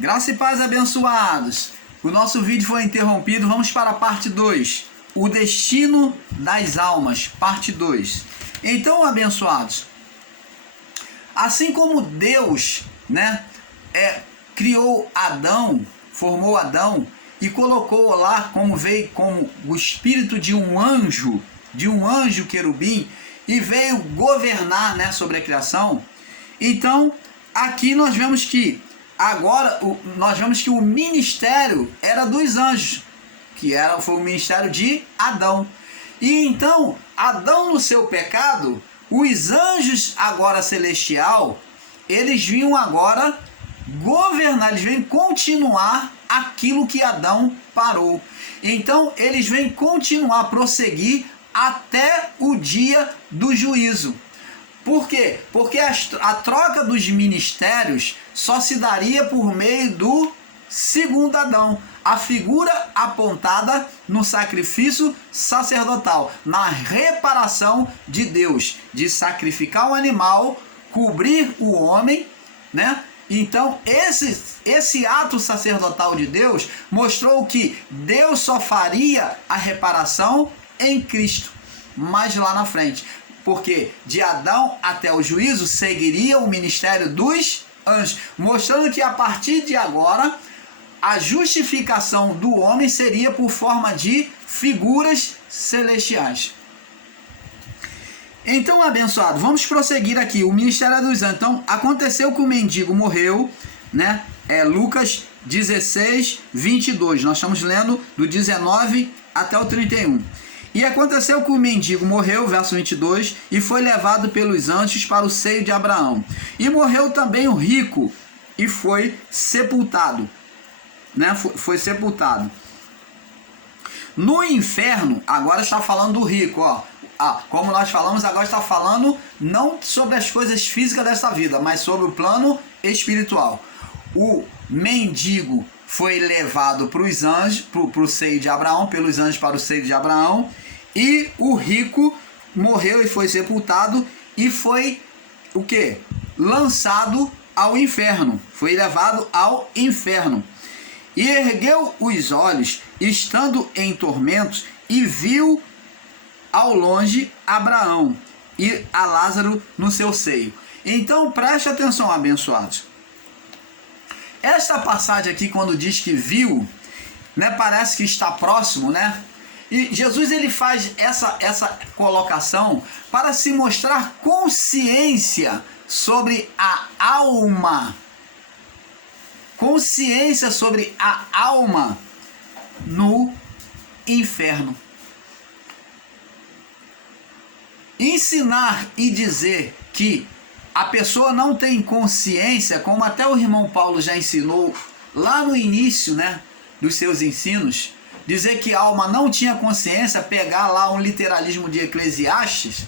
Graça e paz, abençoados. O nosso vídeo foi interrompido, vamos para a parte 2. O destino das almas, parte 2. Então, abençoados, assim como Deus, criou Adão, formou Adão e colocou lá, veio como o espírito de um anjo querubim, e veio governar, sobre a criação. Então, aqui nós vemos que o ministério era dos anjos, foi o ministério de Adão. E então, Adão, no seu pecado, os anjos agora celestial, eles vinham agora governar, eles vêm continuar aquilo que Adão parou. Então, eles vêm continuar, prosseguir até o dia do juízo. Por quê? Porque a troca dos ministérios só se daria por meio do segundo Adão, a figura apontada no sacrifício sacerdotal, na reparação de Deus, de sacrificar um animal, cobrir o homem, Então, esse ato sacerdotal de Deus mostrou que Deus só faria a reparação em Cristo, mais lá na frente. Porque de Adão até o juízo seguiria o ministério dos anjos, mostrando que a partir de agora a justificação do homem seria por forma de figuras celestiais. Então, abençoado, vamos prosseguir aqui, o ministério dos anjos. Então, aconteceu que o mendigo morreu, Lucas 16, 22, nós estamos lendo do 19 até o 31. E aconteceu que o mendigo morreu, verso 22, e foi levado pelos anjos para o seio de Abraão. E morreu também o rico, e foi sepultado. Foi sepultado. No inferno, agora está falando do rico, como nós falamos, agora está falando não sobre as coisas físicas dessa vida, mas sobre o plano espiritual. O mendigo foi levado para os anjos, para o seio de Abraão, pelos anjos para o seio de Abraão, e o rico morreu e foi sepultado e foi o quê? Lançado ao inferno, foi levado ao inferno. E ergueu os olhos, estando em tormentos, e viu ao longe Abraão e a Lázaro no seu seio. Então preste atenção, abençoados. Esta passagem aqui, quando diz que viu, parece que está próximo, E Jesus, ele faz essa colocação para se mostrar consciência sobre a alma. Consciência sobre a alma no inferno. Ensinar e dizer que a pessoa não tem consciência, como até o irmão Paulo já ensinou lá no início, dos seus ensinos, dizer que a alma não tinha consciência, pegar lá um literalismo de Eclesiastes.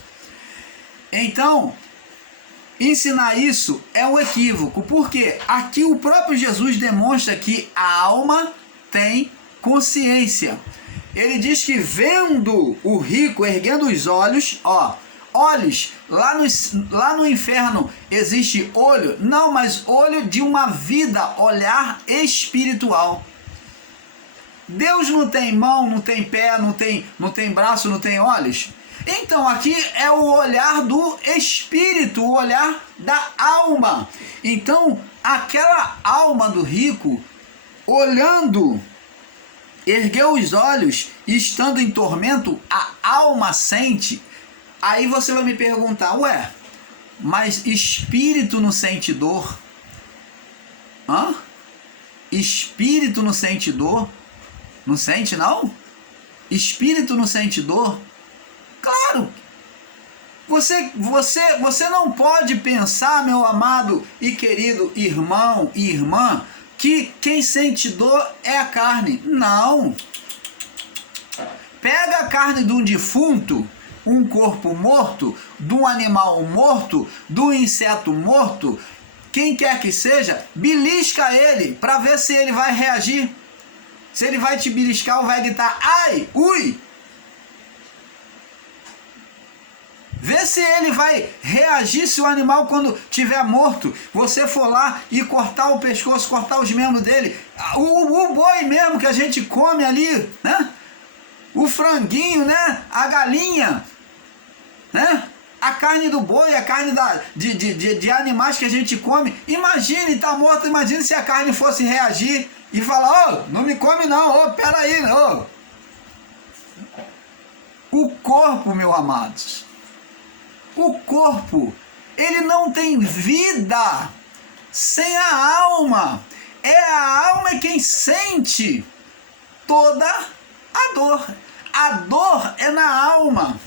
Então, ensinar isso é um equívoco, porque aqui o próprio Jesus demonstra que a alma tem consciência. Ele diz que vendo o rico, erguendo os olhos, olhos, lá no inferno existe olho? Não, mas olho de uma vida, olhar espiritual. Deus não tem mão, não tem pé, não tem braço, não tem olhos? Então aqui é o olhar do espírito, o olhar da alma. Então aquela alma do rico, olhando, ergueu os olhos, estando em tormento, a alma sente. Aí você vai me perguntar, mas espírito não sente dor? Espírito não sente dor? Não sente, não? Espírito não sente dor? Claro! Você não pode pensar, meu amado e querido irmão e irmã, que quem sente dor é a carne. Não! Pega a carne de um defunto, um corpo morto, de um animal morto, de um inseto morto, quem quer que seja, belisca ele para ver se ele vai reagir. Se ele vai te beliscar ou vai gritar, ai, ui. Vê se ele vai reagir se o animal, quando estiver morto, você for lá e cortar o pescoço, cortar os membros dele. O boi mesmo que a gente come ali, né? O franguinho, né? A galinha, né? A carne do boi, a carne de animais que a gente come. Imagine, tá morto, imagine se a carne fosse reagir e falar, ô, não me come não, ô, peraí, ô. O corpo, meus amados, o corpo, ele não tem vida sem a alma. É a alma quem sente toda a dor. A dor é na alma.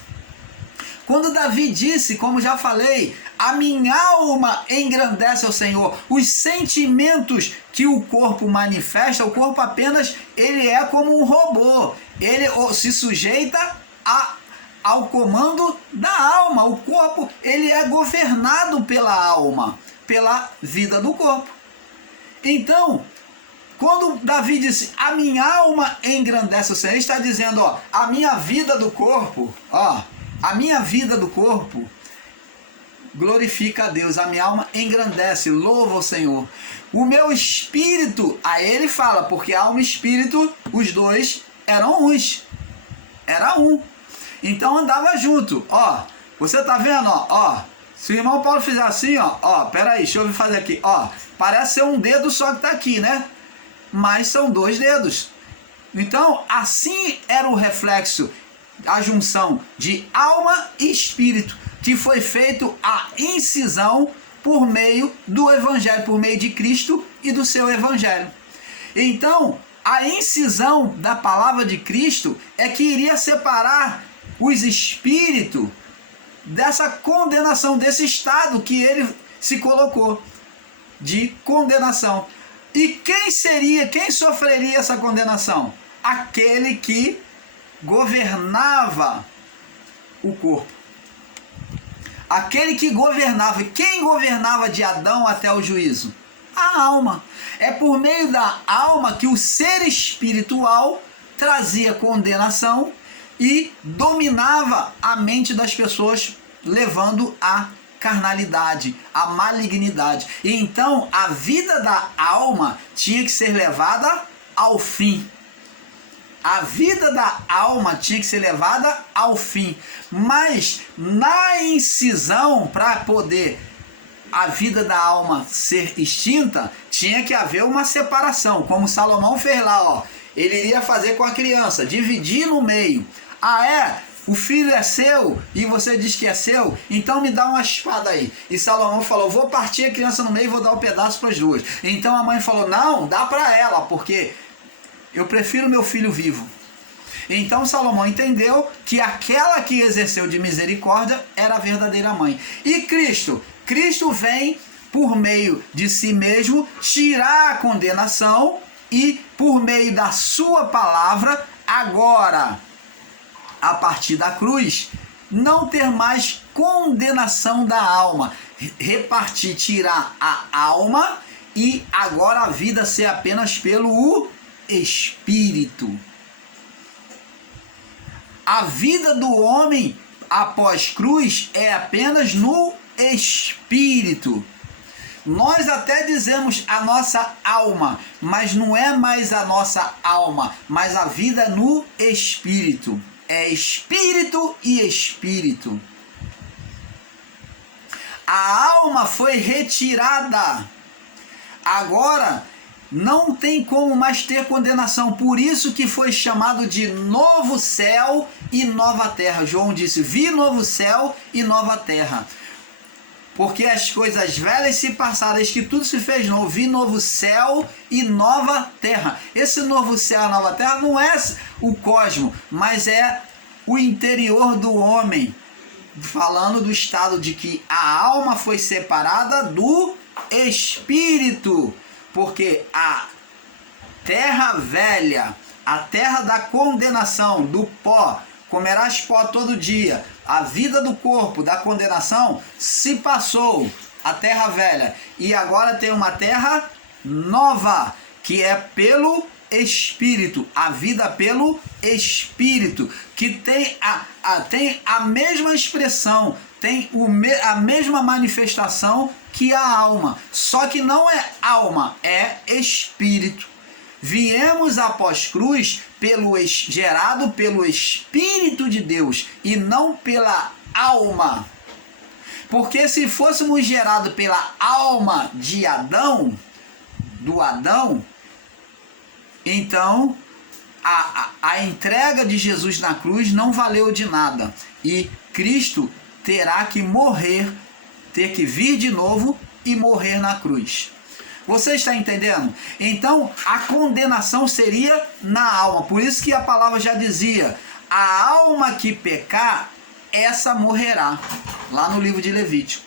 Quando Davi disse, como já falei, a minha alma engrandece ao Senhor. Os sentimentos que o corpo manifesta, o corpo apenas, ele é como um robô. Ele se sujeita ao comando da alma. O corpo, ele é governado pela alma, pela vida do corpo. Então, quando Davi disse, a minha alma engrandece o Senhor, ele está dizendo, ó, a minha vida do corpo, ó, a minha vida do corpo glorifica a Deus, a minha alma engrandece, louva o Senhor. O meu espírito, aí ele fala, porque alma e espírito, os dois eram uns, era um. Então andava junto, ó, você tá vendo, ó, se o irmão Paulo fizer assim, ó, peraí, deixa eu fazer aqui, ó, parece ser um dedo só que tá aqui, né? Mas são dois dedos. Então, assim era o reflexo, a junção de alma e espírito, que foi feito a incisão por meio do Evangelho, por meio de Cristo e do seu Evangelho. Então, a incisão da palavra de Cristo é que iria separar os espíritos dessa condenação, desse estado que ele se colocou, de condenação. E quem sofreria essa condenação? Aquele que governava o corpo. Aquele que governava. Quem governava de Adão até o juízo? A alma. É por meio da alma que o ser espiritual trazia condenação e dominava a mente das pessoas, levando a carnalidade, a malignidade. E então a vida da alma tinha que ser levada ao fim. A vida da alma tinha que ser levada ao fim. Mas na incisão, para poder a vida da alma ser extinta, tinha que haver uma separação, como Salomão fez lá, ó. Ele iria fazer com a criança, dividir no meio. Ah, é? O filho é seu e você diz que é seu, então me dá uma espada aí. E Salomão falou, vou partir a criança no meio e vou dar um pedaço para as duas. Então a mãe falou, não, dá para ela, porque eu prefiro meu filho vivo. Então Salomão entendeu que aquela que exerceu de misericórdia era a verdadeira mãe. E Cristo vem por meio de si mesmo tirar a condenação e por meio da sua palavra, agora, a partir da cruz, não ter mais condenação da alma, repartir, tirar a alma e agora a vida ser apenas pelo Espírito. A vida do homem após cruz é apenas no Espírito. Nós até dizemos a nossa alma, mas não é mais a nossa alma, mas a vida no Espírito. É espírito e espírito. A alma foi retirada. Agora não tem como mais ter condenação. Por isso que foi chamado de novo céu e nova terra. João disse, vi novo céu e nova terra. Porque as coisas velhas se passaram, eis que tudo se fez novo. Vi novo céu e nova terra. Esse novo céu e nova terra não é o cosmos, mas é o interior do homem. Falando do estado de que a alma foi separada do espírito. Porque a terra velha, a terra da condenação, do pó, comerás pó todo dia, a vida do corpo, da condenação, se passou, a terra velha. E agora tem uma terra nova, que é pelo Espírito, a vida pelo Espírito, que tem a mesma expressão, tem a mesma manifestação que a alma, só que não é alma, é espírito. Viemos após cruz gerado pelo Espírito de Deus e não pela alma. Porque se fôssemos gerados pela alma de Adão, então a entrega de Jesus na cruz não valeu de nada. E Cristo terá que morrer, ter que vir de novo e morrer na cruz. Você está entendendo? Então a condenação seria na alma. Por isso que a palavra já dizia: a alma que pecar, essa morrerá. Lá no livro de Levítico.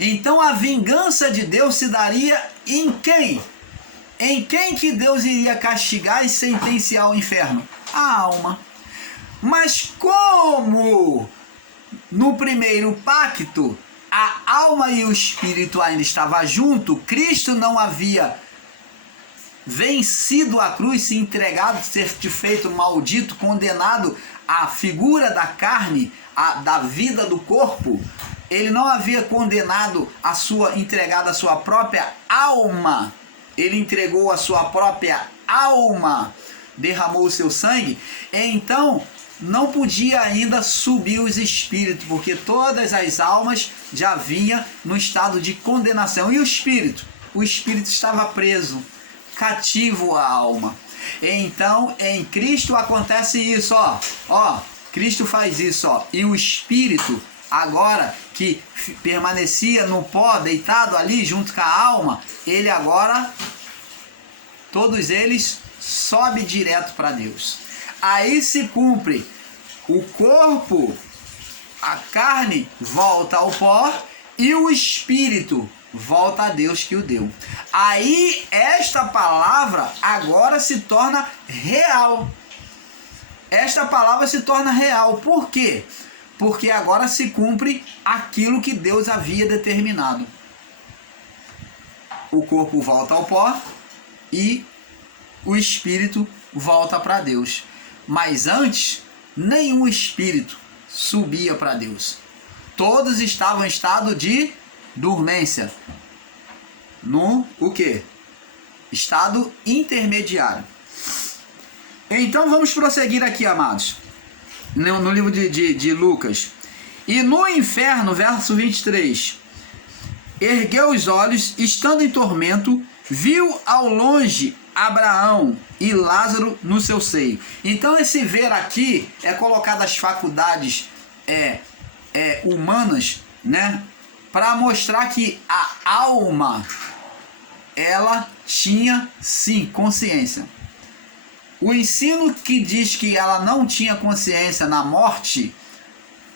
Então a vingança de Deus se daria em quem? Em quem que Deus iria castigar e sentenciar ao inferno? A alma. Mas como no primeiro pacto a alma e o espírito ainda estavam juntos, Cristo não havia vencido a cruz, se entregado, ser feito maldito, condenado à figura da carne, da vida do corpo. Ele não havia condenado entregado a sua própria alma. Ele entregou a sua própria alma, derramou o seu sangue. Então não podia ainda subir os espíritos, porque todas as almas já vinham no estado de condenação. E o espírito? O espírito estava preso, cativo à alma. Então em Cristo acontece isso, ó. Cristo faz isso, ó. E o espírito, agora que permanecia no pó, deitado ali junto com a alma, ele agora, todos eles sobe direto para Deus. Aí se cumpre: o corpo, a carne volta ao pó e o espírito volta a Deus que o deu. Aí esta palavra agora se torna real. Esta palavra se torna real. Por quê? Porque agora se cumpre aquilo que Deus havia determinado. O corpo volta ao pó e o espírito volta para Deus. Mas antes, nenhum espírito subia para Deus. Todos estavam em estado de dormência. O quê? Estado intermediário. Então vamos prosseguir aqui, amados. No livro de Lucas. E no inferno, verso 23, ergueu os olhos, estando em tormento, viu ao longe Abraão e Lázaro no seu seio. Então esse ver aqui é colocado as faculdades humanas, né, para mostrar que a alma, ela tinha sim consciência. O ensino que diz que ela não tinha consciência na morte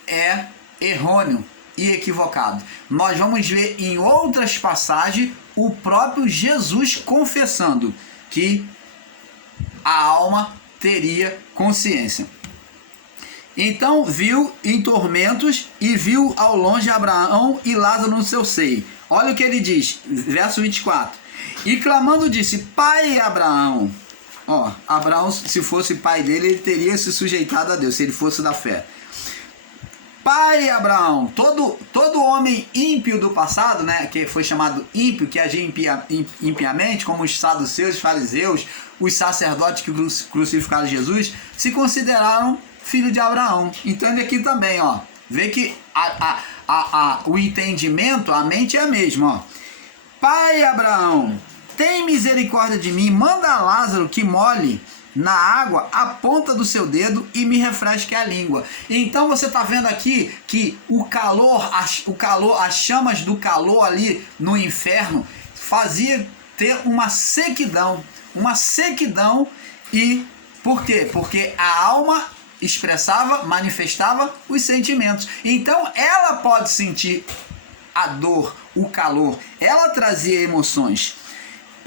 é errôneo e equivocado. Nós vamos ver em outras passagens o próprio Jesus confessando que a alma teria consciência. Então viu em tormentos e viu ao longe Abraão e Lázaro no seu seio. Olha o que ele diz, verso 24. E clamando disse: Pai Abraão. Abraão, se fosse pai dele, ele teria se sujeitado a Deus, se ele fosse da fé. Pai Abraão, todo homem ímpio do passado, né, que foi chamado ímpio, que agia impiamente, como os saduceus, os fariseus, os sacerdotes que crucificaram Jesus, se consideraram filho de Abraão. Entende aqui também, vê que o entendimento, a mente é a mesma. Pai Abraão, tem misericórdia de mim, manda a Lázaro que molhe na água a ponta do seu dedo e me refresque a língua. Então você está vendo aqui que o calor, as chamas do calor ali no inferno fazia ter uma sequidão. E por quê? Porque a alma manifestava os sentimentos. Então ela pode sentir a dor, o calor, ela trazia emoções.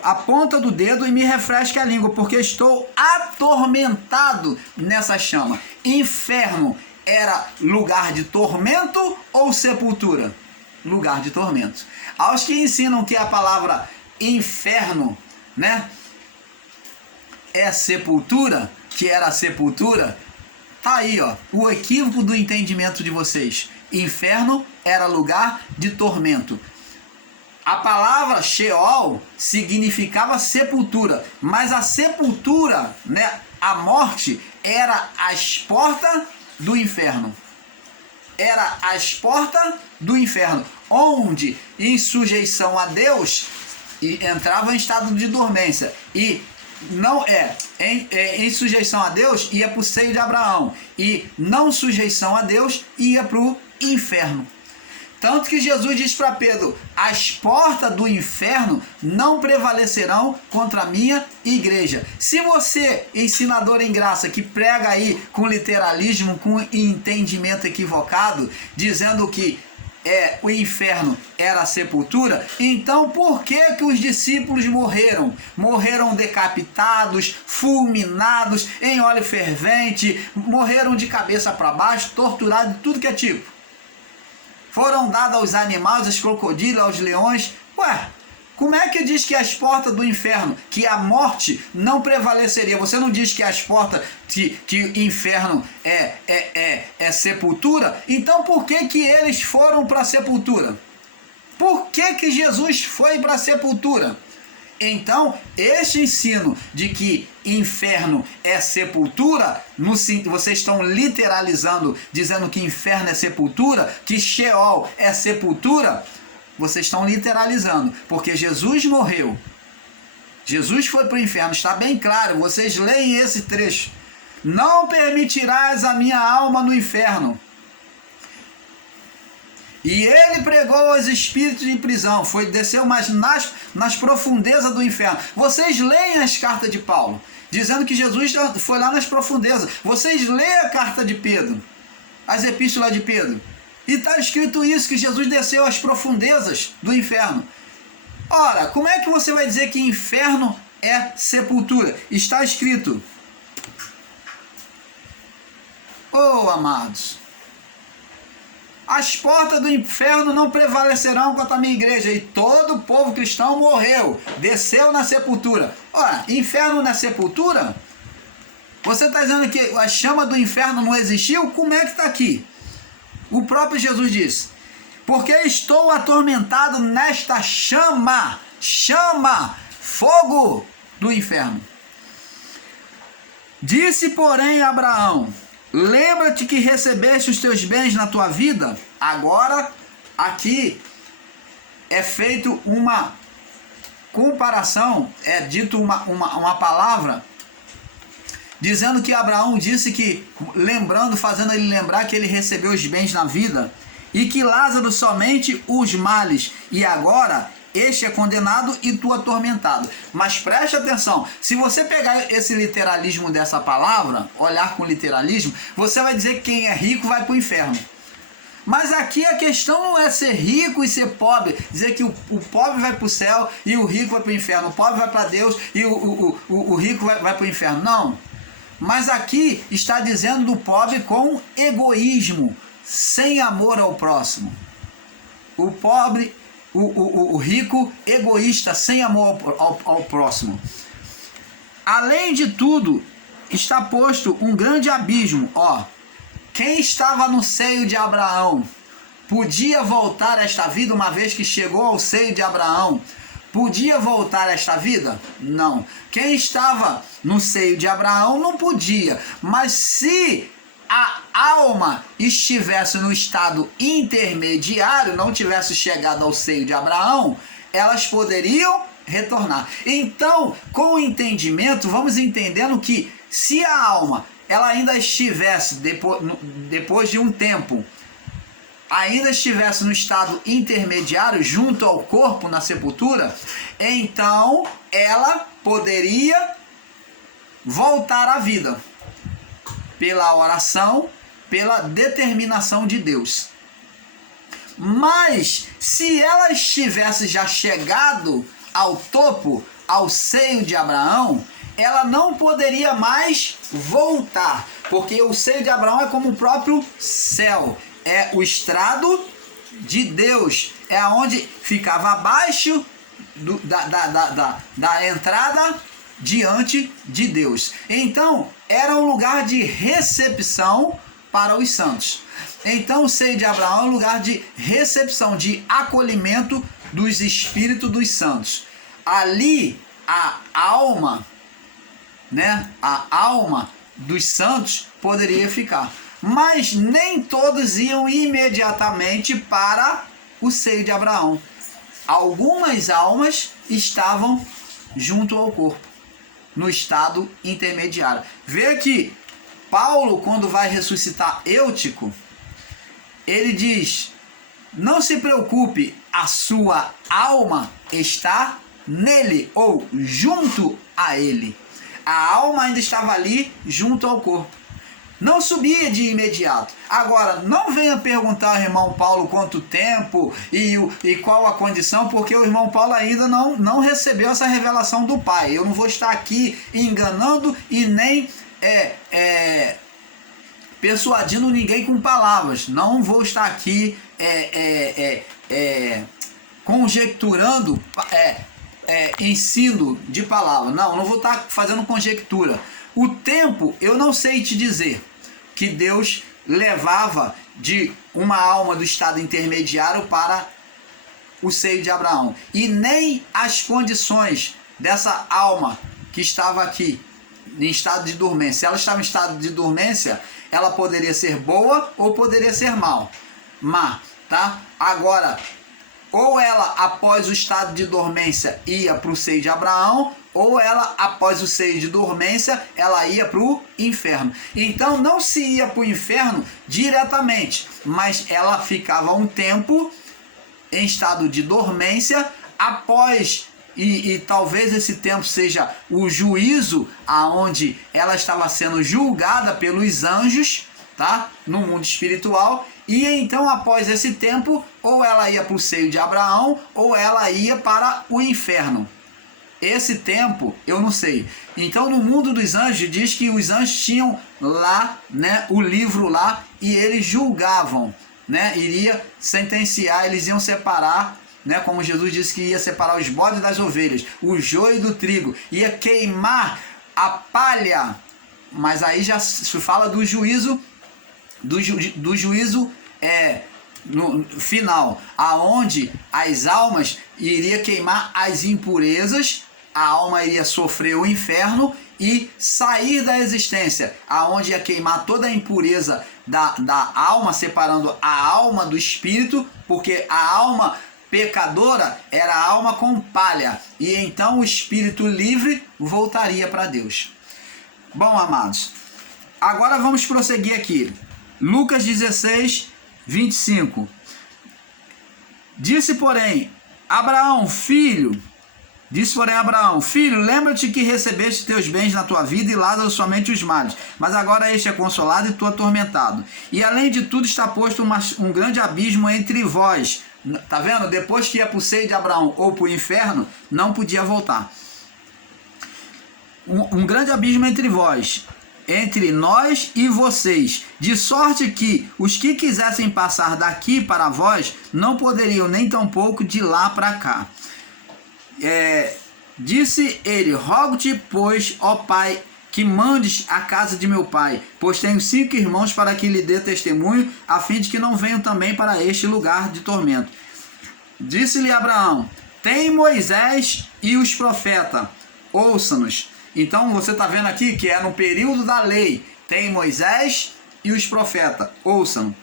A ponta do dedo e me refresque a língua, porque estou atormentado nessa chama. Inferno era lugar de tormento ou sepultura? Lugar de tormento. Aos que ensinam que a palavra inferno, né, é sepultura, que era sepultura, tá aí, o equívoco do entendimento de vocês. Inferno era lugar de tormento. A palavra Sheol significava sepultura, mas a sepultura, né, a morte, era as portas do inferno. Era as portas do inferno, onde, em sujeição a Deus, entrava em estado de dormência. E não em sujeição a Deus, ia para o seio de Abraão. E não sujeição a Deus, ia para o inferno. Tanto que Jesus diz para Pedro: as portas do inferno não prevalecerão contra a minha igreja. Se você, ensinador em graça, que prega aí com literalismo, com entendimento equivocado, dizendo que o inferno era a sepultura, então por que os discípulos morreram? Morreram decapitados, fulminados, em óleo fervente, morreram de cabeça para baixo, torturados de tudo que é tipo. Foram dados aos animais, aos crocodilos, aos leões. Ué, como é que diz que as portas do inferno, que a morte não prevaleceria? Você não diz que as portas, que o inferno é sepultura? Então por que eles foram para a sepultura? Por que Jesus foi para a sepultura? Então, este ensino de que inferno é sepultura, vocês estão literalizando, dizendo que inferno é sepultura, que Sheol é sepultura, vocês estão literalizando, porque Jesus morreu. Jesus foi para o inferno, está bem claro, vocês leem esse trecho. Não permitirás a minha alma no inferno. E ele pregou aos espíritos em prisão, desceu mais nas profundezas do inferno. Vocês leem as cartas de Paulo, dizendo que Jesus foi lá nas profundezas. Vocês leem a carta de Pedro, as epístolas de Pedro. E está escrito isso, que Jesus desceu às profundezas do inferno. Ora, como é que você vai dizer que inferno é sepultura? Está escrito. Oh, amados, as portas do inferno não prevalecerão contra a minha igreja. E todo o povo cristão morreu, desceu na sepultura. Ora, inferno não é sepultura? Você está dizendo que a chama do inferno não existiu? Como é que está aqui? O próprio Jesus disse: porque estou atormentado nesta chama, fogo do inferno. Disse, porém, Abraão: lembra-te que recebeste os teus bens na tua vida. Agora, aqui é feito uma comparação, é dito uma palavra, dizendo que Abraão disse que, fazendo ele lembrar que ele recebeu os bens na vida, e que Lázaro somente os males, e agora este é condenado e tu atormentado. Mas preste atenção, se você pegar esse literalismo dessa palavra, olhar com literalismo, você vai dizer que quem é rico vai para o inferno. Mas aqui a questão não é ser rico e ser pobre, dizer que o pobre vai para o céu e o rico vai para o inferno, o pobre vai para Deus e o rico vai para o inferno. Não, mas aqui está dizendo do pobre com egoísmo, sem amor ao próximo. O pobre, o rico, egoísta, sem amor ao próximo. Além de tudo, está posto um grande abismo. Quem estava no seio de Abraão podia voltar a esta vida, uma vez que chegou ao seio de Abraão? Podia voltar a esta vida? Não. Quem estava no seio de Abraão não podia. Mas se a alma estivesse no estado intermediário, não tivesse chegado ao seio de Abraão, elas poderiam retornar. Então, com o entendimento, vamos entendendo que se a alma ela ainda estivesse, depois de um tempo, ainda estivesse no estado intermediário, junto ao corpo na sepultura, então ela poderia voltar à vida, pela oração, pela determinação de Deus. Mas se ela estivesse já chegado ao topo, ao seio de Abraão, ela não poderia mais voltar, porque o seio de Abraão é como o próprio céu, é o estrado de Deus, é onde ficava abaixo da entrada diante de Deus. Então, era um lugar de recepção para os santos. Então o seio de Abraão é um lugar de recepção, de acolhimento dos espíritos dos santos. Ali a alma, né, a alma dos santos poderia ficar. Mas nem todos iam imediatamente para o seio de Abraão. Algumas almas estavam junto ao corpo, no estado intermediário. Vê que Paulo, quando vai ressuscitar Eutico, ele diz: não se preocupe, a sua alma está nele, ou junto a ele. A alma ainda estava ali junto ao corpo. Não subia de imediato. Agora, não venha perguntar ao irmão Paulo quanto tempo e qual a condição, porque o irmão Paulo ainda não recebeu essa revelação do Pai. Eu não vou estar aqui enganando e nem persuadindo ninguém com palavras. Não vou estar aqui conjecturando ensino de palavra. Não vou estar fazendo conjectura. O tempo, eu não sei te dizer que Deus levava de uma alma do estado intermediário para o seio de Abraão. E nem as condições dessa alma que estava aqui em estado de dormência. Se ela estava em estado de dormência, ela poderia ser boa ou poderia ser má, tá? Agora, ou ela, após o estado de dormência, ia para o seio de Abraão, ou ela, após o seio de dormência, ela ia para o inferno. Então, não se ia para o inferno diretamente, mas ela ficava um tempo em estado de dormência, após, e talvez esse tempo seja o juízo, aonde ela estava sendo julgada pelos anjos, tá? No mundo espiritual. E então, após esse tempo, ou ela ia para o seio de Abraão, ou ela ia para o inferno. Esse tempo, eu não sei. Então, no mundo dos anjos, diz que os anjos tinham lá, né, o livro lá, e eles julgavam, né, iria sentenciar, eles iam separar, né, como Jesus disse que ia separar os bodes das ovelhas, o joio do trigo, ia queimar a palha, mas aí já se fala do juízo, do juízo no final, aonde as almas iria queimar as impurezas, a alma iria sofrer o inferno e sair da existência, aonde ia queimar toda a impureza da alma, separando a alma do espírito, porque a alma pecadora era a alma com palha, e então o espírito livre voltaria para Deus. Bom, amados, agora vamos prosseguir aqui. Lucas 16, 25. Disse, porém, Abraão, filho, lembra-te que recebeste teus bens na tua vida e Lázaro somente os males, mas agora este é consolado e tu atormentado. E além de tudo está posto um grande abismo entre vós. Tá vendo? Depois que ia para o seio de Abraão ou para o inferno, não podia voltar. Um grande abismo entre vós, entre nós e vocês, de sorte que os que quisessem passar daqui para vós, não poderiam nem tampouco de lá para cá. Disse ele, rogo-te, pois, ó Pai, que mandes a casa de meu pai, pois tenho 5 irmãos para que lhe dê testemunho, a fim de que não venham também para este lugar de tormento. Disse-lhe Abraão, tem Moisés e os profetas, ouça-nos. Então você está vendo aqui que é no período da lei, tem Moisés e os profetas, ouçam.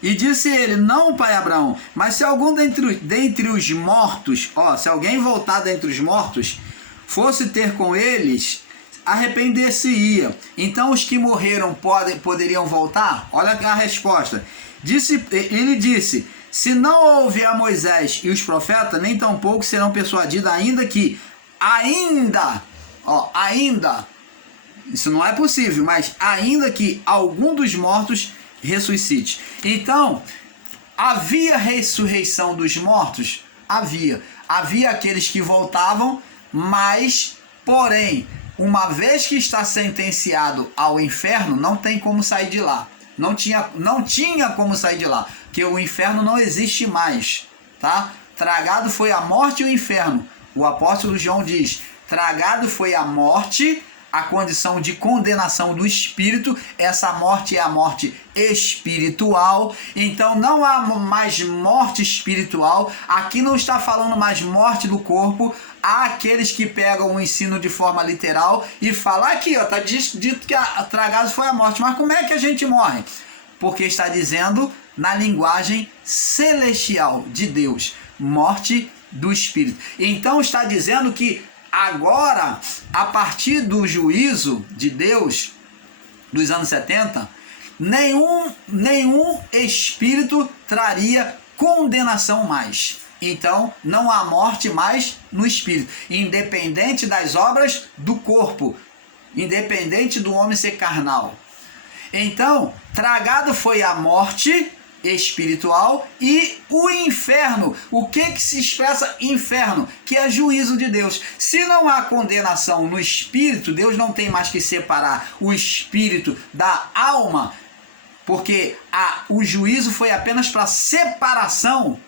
E disse ele, não, pai Abraão, mas se algum dentre os mortos, se alguém voltar dentre os mortos, fosse ter com eles, arrepender-se-ia. Então os que morreram poderiam voltar? Olha a resposta. Ele disse, se não houve a Moisés e os profetas, nem tampouco serão persuadidos, ainda, isso não é possível, mas ainda que algum dos mortos ressuscite. Então, havia ressurreição dos mortos? Havia aqueles que voltavam, mas, porém, uma vez que está sentenciado ao inferno, não tem como sair de lá. Não tinha como sair de lá, porque o inferno não existe mais, tá? Tragado foi a morte e o inferno. O apóstolo João diz, tragado foi a morte, a condição de condenação do espírito. Essa morte é a morte espiritual. Então não há mais morte espiritual. Aqui não está falando mais morte do corpo. Há aqueles que pegam o ensino de forma literal e falam aqui, ó, está dito que a tragado foi a morte. Mas como é que a gente morre? Porque está dizendo na linguagem celestial de Deus, morte do espírito. Então está dizendo que agora, a partir do juízo de Deus dos anos 70, nenhum espírito traria condenação mais. Então não há morte mais no espírito, independente das obras do corpo, independente do homem ser carnal. Então, tragado foi a morte espiritual e o inferno. O que se expressa inferno? Que é juízo de Deus. Se não há condenação no espírito, Deus não tem mais que separar o espírito da alma, porque o juízo foi apenas para separação,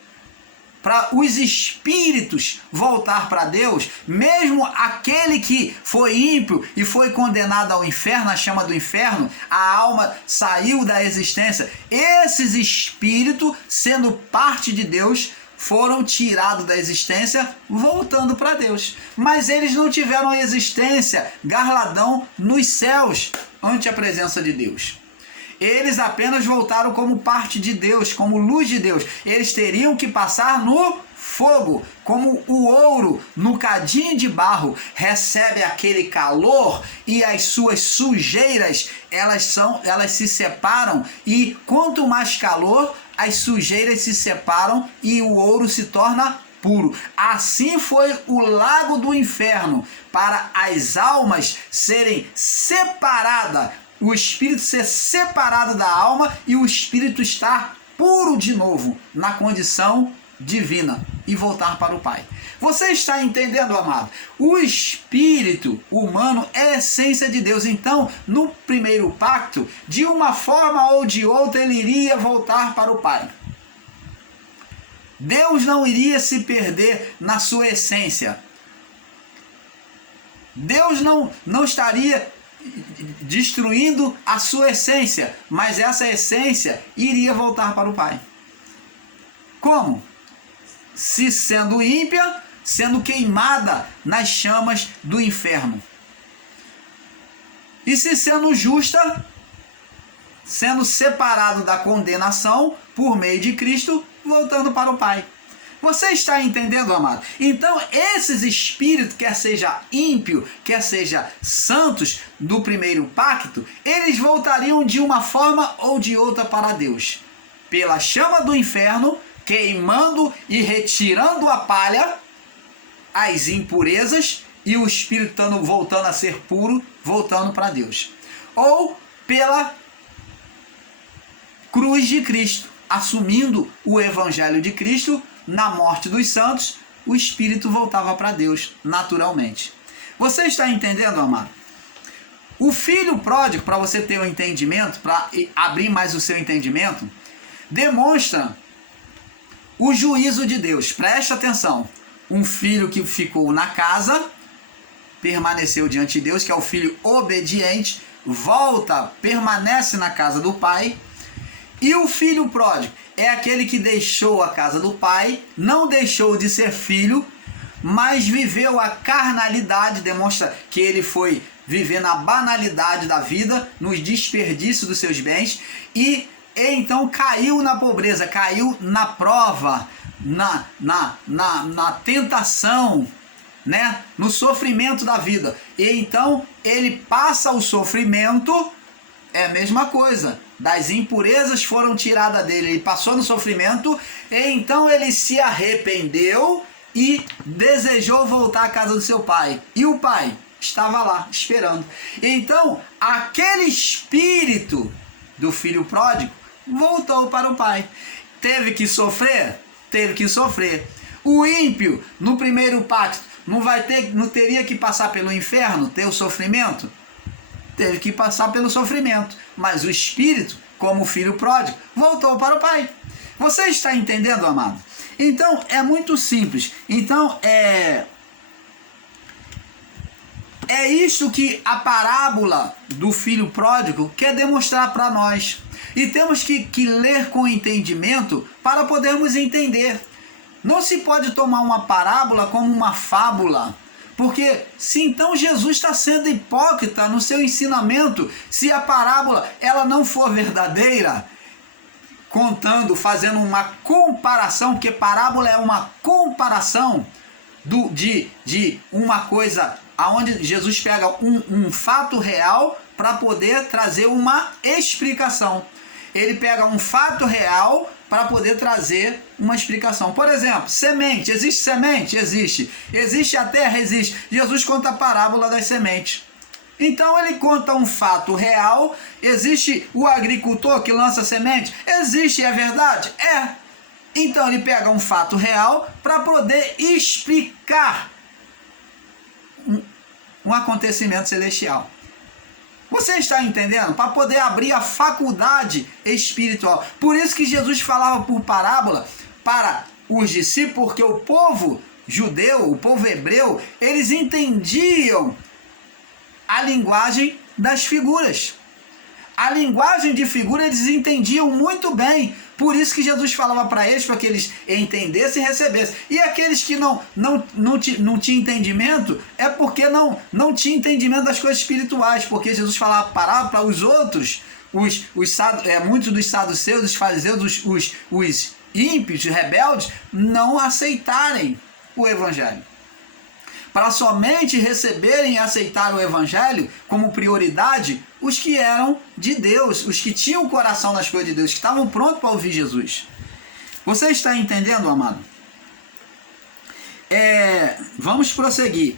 para os espíritos voltar para Deus. Mesmo aquele que foi ímpio e foi condenado ao inferno, a chama do inferno, a alma saiu da existência. Esses espíritos, sendo parte de Deus, foram tirados da existência, voltando para Deus. Mas eles não tiveram a existência garladão nos céus ante a presença de Deus. Eles apenas voltaram como parte de Deus, como luz de Deus. Eles teriam que passar no fogo, como o ouro no cadinho de barro recebe aquele calor e as suas sujeiras, elas se separam, e quanto mais calor, as sujeiras se separam e o ouro se torna puro. Assim foi o lago do inferno, para as almas serem separadas, o espírito ser separado da alma e o espírito estar puro de novo, na condição divina, e voltar para o Pai. Você está entendendo, amado? O espírito humano é a essência de Deus. Então, no primeiro pacto, de uma forma ou de outra, ele iria voltar para o Pai. Deus não iria se perder na sua essência. Deus não estaria destruindo a sua essência, mas essa essência iria voltar para o Pai. Como? Se sendo ímpia, sendo queimada nas chamas do inferno. E se sendo justa, sendo separado da condenação por meio de Cristo, voltando para o Pai. Você está entendendo, amado? Então, esses espíritos, quer seja ímpio, quer seja santos, do primeiro pacto, eles voltariam de uma forma ou de outra para Deus. Pela chama do inferno, queimando e retirando a palha, as impurezas, e o espírito voltando a ser puro, voltando para Deus. Ou pela cruz de Cristo, assumindo o evangelho de Cristo. Na morte dos santos, o espírito voltava para Deus naturalmente. Você está entendendo, amado? O filho pródigo, para você ter um entendimento, para abrir mais o seu entendimento, demonstra o juízo de Deus. Preste atenção. Um filho que ficou na casa, permaneceu diante de Deus, que é o filho obediente, volta, permanece na casa do pai. E o filho pródigo é aquele que deixou a casa do pai, não deixou de ser filho, mas viveu a carnalidade, demonstra que ele foi viver na banalidade da vida, nos desperdícios dos seus bens, e então caiu na pobreza, caiu na prova, na tentação, né? No sofrimento da vida. E então ele passa o sofrimento, é a mesma coisa. Das impurezas foram tiradas dele, ele passou no sofrimento, e então ele se arrependeu e desejou voltar à casa do seu pai. E o pai estava lá, esperando. Então, aquele espírito do filho pródigo voltou para o pai. Teve que sofrer? Teve que sofrer. O ímpio, no primeiro pacto, não teria que passar pelo inferno, ter o sofrimento? Teve que passar pelo sofrimento, mas o espírito, como o filho pródigo, voltou para o pai. Você está entendendo, amado? Então, é muito simples. Então, É isto que a parábola do filho pródigo quer demonstrar para nós. E temos que ler com entendimento para podermos entender. Não se pode tomar uma parábola como uma fábula, porque se então Jesus está sendo hipócrita no seu ensinamento, se a parábola ela não for verdadeira, contando, fazendo uma comparação, porque parábola é uma comparação de uma coisa aonde Jesus pega um fato real para poder trazer uma explicação. Ele pega um fato real para poder trazer uma explicação. Por exemplo, semente. Existe semente? Existe. Existe a terra? Existe. Jesus conta a parábola das sementes. Então ele conta um fato real. Existe o agricultor que lança semente? Existe, é verdade? É. Então ele pega um fato real para poder explicar um acontecimento celestial. Você está entendendo? Para poder abrir a faculdade espiritual. Por isso que Jesus falava por parábola para os discípulos, porque o povo judeu, o povo hebreu, eles entendiam a linguagem das figuras. A linguagem de figura eles entendiam muito bem. Por isso que Jesus falava para eles, para que eles entendessem e recebessem. E aqueles que não tinham entendimento, é porque não tinha entendimento das coisas espirituais. Porque Jesus falava parábola para os outros, muitos dos saduceus, dos fariseus, os ímpios, rebeldes, não aceitarem o evangelho. Para somente receberem e aceitar o evangelho como prioridade os que eram de Deus, os que tinham o coração nas coisas de Deus, que estavam prontos para ouvir Jesus. Você está entendendo, amado? Vamos prosseguir.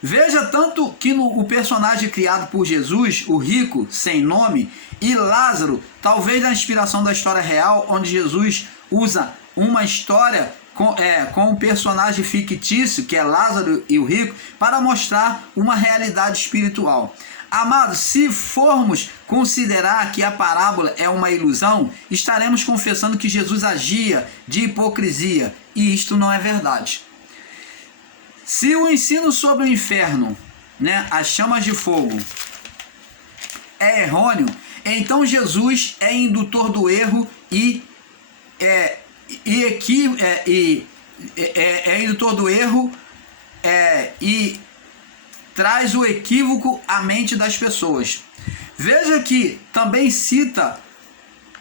Veja tanto que o personagem criado por Jesus, o rico, sem nome, e Lázaro, talvez da inspiração da história real, onde Jesus usa uma história com um personagem fictício, que é Lázaro e o rico, para mostrar uma realidade espiritual. Amados, se formos considerar que a parábola é uma ilusão, estaremos confessando que Jesus agia de hipocrisia, e isto não é verdade. Se o ensino sobre o inferno, as chamas de fogo, é errôneo, então Jesus é indutor do erro e indutor do erro e traz o equívoco à mente das pessoas. Veja que também cita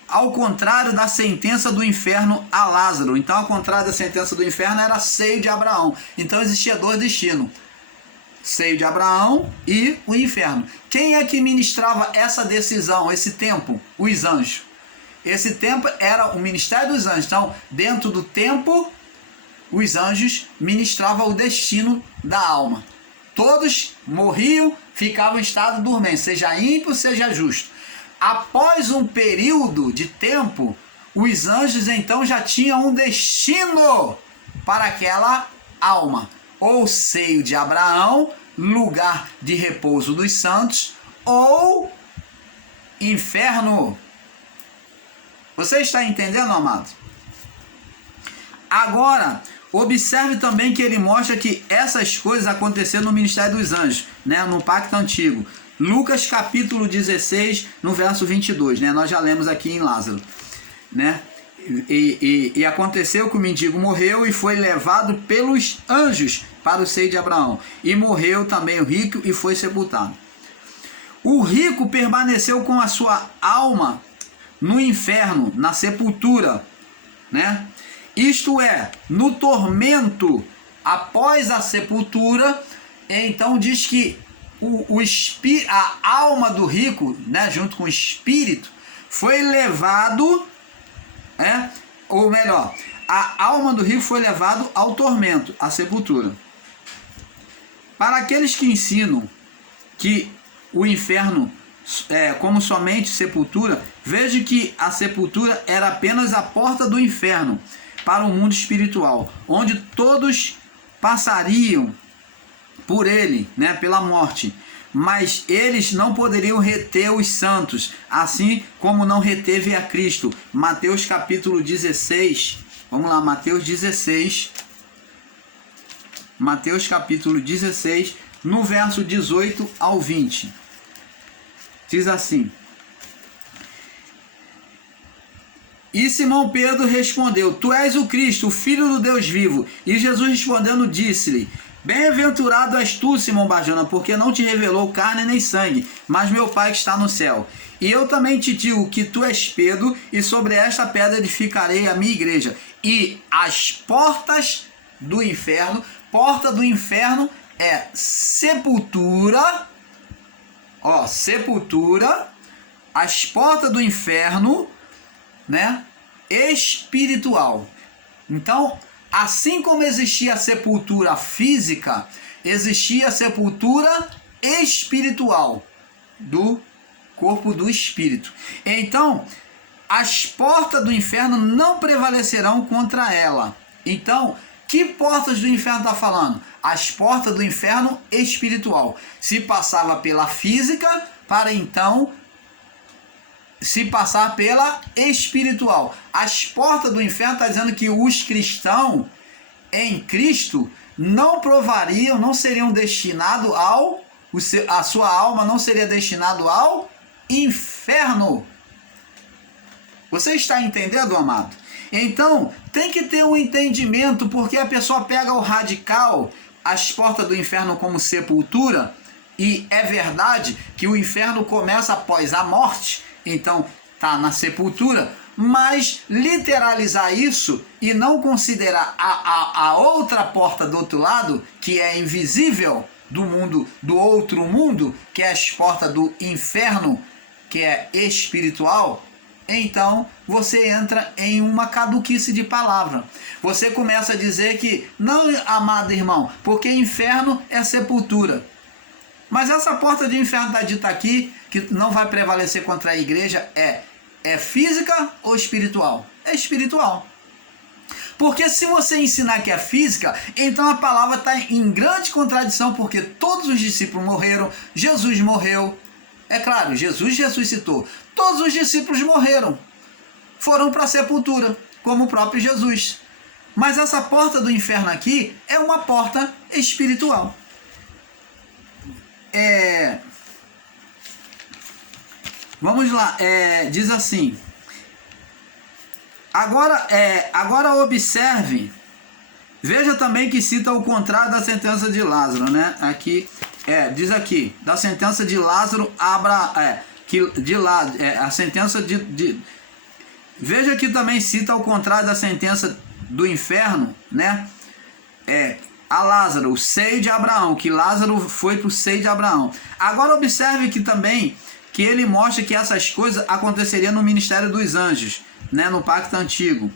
ao contrário da sentença do inferno a Lázaro. Então, ao contrário da sentença do inferno, era seio de Abraão. Então, existia dois destinos: seio de Abraão e o inferno. Quem é que ministrava essa decisão, esse tempo? Os anjos. Esse tempo era o ministério dos anjos. Então, dentro do tempo, os anjos ministravam o destino da alma. Todos morriam, ficavam em estado dormente, seja ímpio, seja justo. Após um período de tempo, os anjos então já tinham um destino para aquela alma. Ou seio de Abraão, lugar de repouso dos santos, ou inferno. Você está entendendo, amado? Agora, observe também que ele mostra que essas coisas aconteceram no ministério dos anjos, no pacto antigo. Lucas capítulo 16, no verso 22, nós já lemos aqui em Lázaro. E aconteceu que o mendigo morreu e foi levado pelos anjos para o seio de Abraão. E morreu também o rico e foi sepultado. O rico permaneceu com a sua alma no inferno, na sepultura, Isto é, no tormento após a sepultura. Então diz que a alma do rico, junto com o espírito, foi levado, ou melhor, a alma do rico foi levado ao tormento, à sepultura. Para aqueles que ensinam que o inferno como somente sepultura, veja que a sepultura era apenas a porta do inferno para o mundo espiritual, onde todos passariam por ele, pela morte, mas eles não poderiam reter os santos, assim como não reteve a Cristo. Mateus capítulo 16, vamos lá, Mateus capítulo 16, no verso 18 ao 20. Diz assim: E Simão Pedro respondeu: Tu és o Cristo, o Filho do Deus vivo. E Jesus respondendo disse-lhe: Bem-aventurado és tu, Simão Barjona, porque não te revelou carne nem sangue, mas meu Pai que está no céu. E eu também te digo que tu és Pedro, e sobre esta pedra edificarei a minha igreja. E as portas do inferno, porta do inferno é sepultura, ó, sepultura, as portas do inferno, né, espiritual. Então, assim como existia a sepultura física, existia a sepultura espiritual do corpo do espírito. Então, as portas do inferno não prevalecerão contra ela. Então, que portas do inferno está falando? As portas do inferno espiritual. Se passava pela física, para então se passar pela espiritual. As portas do inferno está dizendo que os cristãos em Cristo não provariam, não seriam destinados ao, a sua alma não seria destinado ao inferno. Você está entendendo, amado? Então, tem que ter um entendimento, porque a pessoa pega o radical, as portas do inferno como sepultura, e é verdade que o inferno começa após a morte, então está na sepultura, mas literalizar isso e não considerar a outra porta do outro lado, que é invisível, do mundo, do outro mundo, que é as portas do inferno, que é espiritual, então você entra em uma caduquice de palavra. Você começa a dizer que, não, amado irmão, porque inferno é sepultura. Mas essa porta de inferno está dita aqui, que não vai prevalecer contra a igreja, é física ou espiritual? É espiritual. Porque se você ensinar que é física, então a palavra está em grande contradição, porque todos os discípulos morreram, Jesus morreu. É claro, Jesus ressuscitou. Todos os discípulos morreram. Foram para a sepultura, como o próprio Jesus. Mas essa porta do inferno aqui é uma porta espiritual. Vamos lá, diz assim. Agora observe, veja também que cita o contrário da sentença de Lázaro, né? Aqui, diz aqui, da sentença de Lázaro, a sentença de... Veja que também cita o contrário da sentença do inferno, né? A Lázaro, o seio de Abraão, que Lázaro foi para o seio de Abraão. Agora observe que também, que ele mostra que essas coisas aconteceriam no ministério dos anjos, né, no pacto antigo.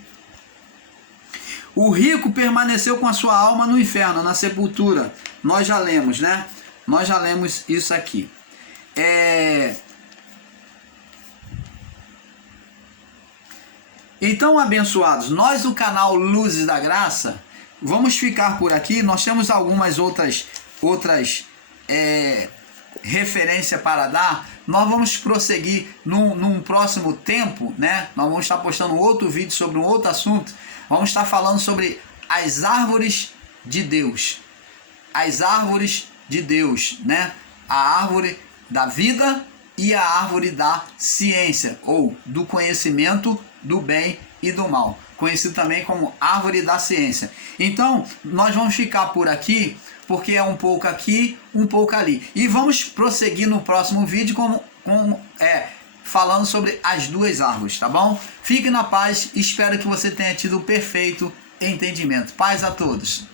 O rico permaneceu com a sua alma no inferno, na sepultura. Nós já lemos, né? Nós já lemos isso aqui. Então, abençoados, nós do canal Luzes da Graça, vamos ficar por aqui. Nós temos algumas outras referência para dar. Nós vamos prosseguir num próximo tempo, né? Nós vamos estar postando outro vídeo sobre um outro assunto. Vamos estar falando sobre as árvores de Deus. As árvores de Deus, né? A árvore da vida e a árvore da ciência, ou do conhecimento do bem e do mal, conhecido também como árvore da ciência. Então, nós vamos ficar por aqui, porque é um pouco aqui, um pouco ali. E vamos prosseguir no próximo vídeo falando sobre as duas árvores, tá bom? Fique na paz, espero que você tenha tido o perfeito entendimento. Paz a todos.